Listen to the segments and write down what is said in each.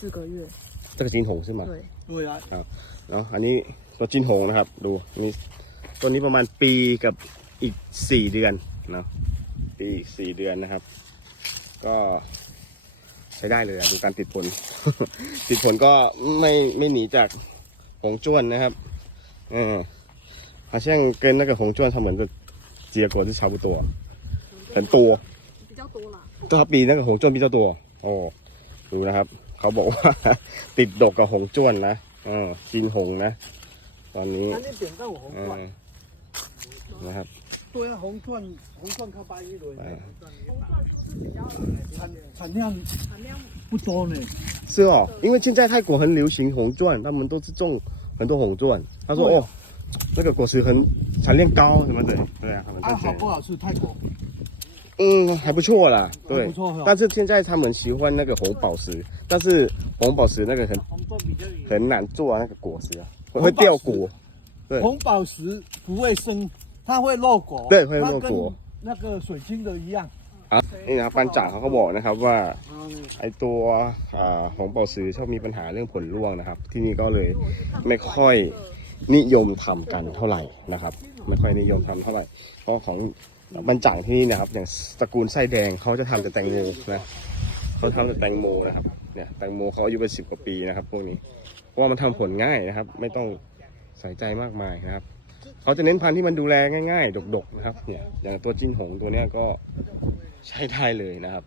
四个月，这个金红是吗？对，对啊， เนาะอันนี้ตัวจินหงนะครับ ดูนี่ตัวนี้ประมาณปีกับอีกสี่เดือนเนาะปีอีกสี่เดือนนะครับ ก็ใช้ได้เลยอะดูการติดผล ติดผลก็ไม่ไม่หนีจากหงจ้วนนะครับเออ好像跟那个红钻他们的结果是差不多很多比较多啦。ตัวปีนั่นกับหงจ้วนพี่เจ้าตัว โอ้ดูนะครับ เขาบอกว่า ติดดกกับหงจ้วนนะอ๋อจินหงนะ ตอนนี้ 那你点到红 เอ 钻 อ，นะครับ 对啊，红钻红钻靠八一轮哎，产产量产量不多呢。是哦，因为现在泰国很流行红钻，他们都是种很多红钻。他说对哦，那个果实很产量高什么的，对啊，他们啊，在这里。好不好吃？泰国 嗯，还不错啦，对还不。错哈。但是现在他们喜欢那个红宝石，但是红宝石那个很红钻比较很难做啊，那个果实啊，会会掉果。对红宝石不会生，它会落果。对会落它跟果那个水晶的一样。 อ่ะนี่นะครับปันจ่าเขาก็บอกนะครับว่า 嗯， ไอตัวอ่าหงเป่าซื้อชอบมีปัญหาเรื่องผลร่วงนะครับ ที่นี่ก็เลยไม่ค่อยนิยมทำกันเท่าไหร่นะครับ ไม่ค่อยนิยมทำเท่าไหร่ เพราะของ บรรจ่างที่นี่นะครับ อย่างตระกูลไส้แดงเขาจะทำแต่แตงโมนะเขาทำแต่แตงโมนะครับ เนี่ยแตงโมเขาอายุเป็นสิบกว่าปีนะครับ พวกนี้เพราะว่ามันทำผลง่ายนะครับ ไม่ต้องใส่ใจมากมายนะครับเขาจะเน้นพันธุ์ที่มันดูแลง่าย ๆ ดกๆนะครับ เนี่ยอย่างตัวจิ้นหงตัวเนี้ยก็ใช้ได้เลยนะครับ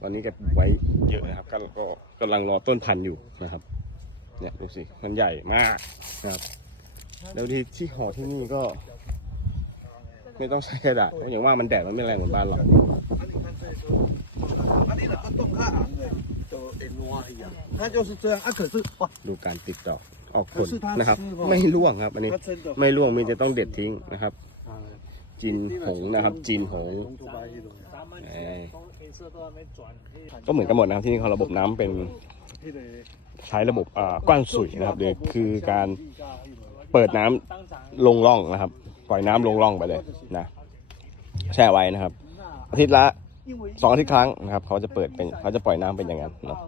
ตอนนี้ก็ไว้เยอะนะครับ ก็ก็กำลังรอต้นพันธุ์อยู่นะครับ เนี่ยดูสิมันใหญ่มากนะครับ แล้วที่ที่หอที่นี่ก็ ไม่ต้องใช้กระดาษเพราะอย่างว่ามันแดดมันไม่แรงเหมือนบ้านเรา 啊，你看这个，啊，你那个洞看昂的，都莲花一样，它就是这样啊。可是哇， ดูการติดดอกออกผล คือถ้า นะครับ ซื้อบอก ไม่ร่วงครับ อันนี้ 它真的 ไม่ร่วงมีจะต้องเด็ดทิ้งนะครับ 啊， จินหงนะครับจินหง 红珠八一轮， เอ้ย 黑色都还没转， ก็เหมือนกันหมดนะครับที่นี่เขาระบบน้ำเป็น 那个 ใช้ระบบอ่ากว้านสุยนะครับโดยคือการเปิดน้ำลงร่องนะครับ ปล่อยน้ำลงร่องไปเลยนะแช่ไว้นะครับ อาทิตย์ละสองอาทิตย์ครั้งนะครับเขาจะเปิดเป็นเขาจะปล่อยน้ำเป็นอย่างนั้นเนาะ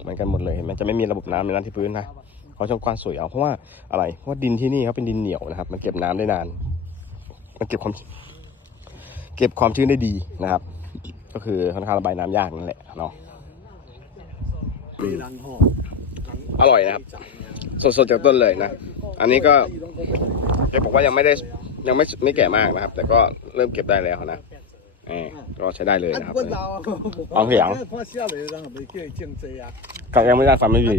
เหมือนกันหมดเลยเห็นไหมจะไม่มีระบบน้ำในนั้นที่พื้นนะเขาช่องกว้านสวยเอาเพราะว่าอะไรเพราะว่าดินที่นี่เขาเป็นดินเหนียวนะครับ มันเก็บน้ำได้นาน มันเก็บความ เก็บความชื้นได้ดีนะครับ ก็คือค่อนข้างระบายน้ำยากนั่นแหละเนาะ然后อร่อยนะครับ สดๆจากต้นเลยนะ อันนี้ก็แกบอกว่ายังไม่ได้ ยังไม่ไม่แก่มากนะครับ แต่ก็เริ่มเก็บได้แล้วนะเออก็ใช้ได้เลยนะครับ 不老啊，昂起昂看下来人未叫伊种济啊， ก็ยังไม่ได้ฟันไม่ดี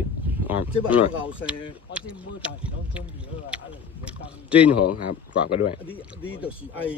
อ่ะ 这把 อืม 高生，我这每当时拢准备好啊，啊就是要讲。 จีนหงครับฝากไปด้วย 你你就是爱。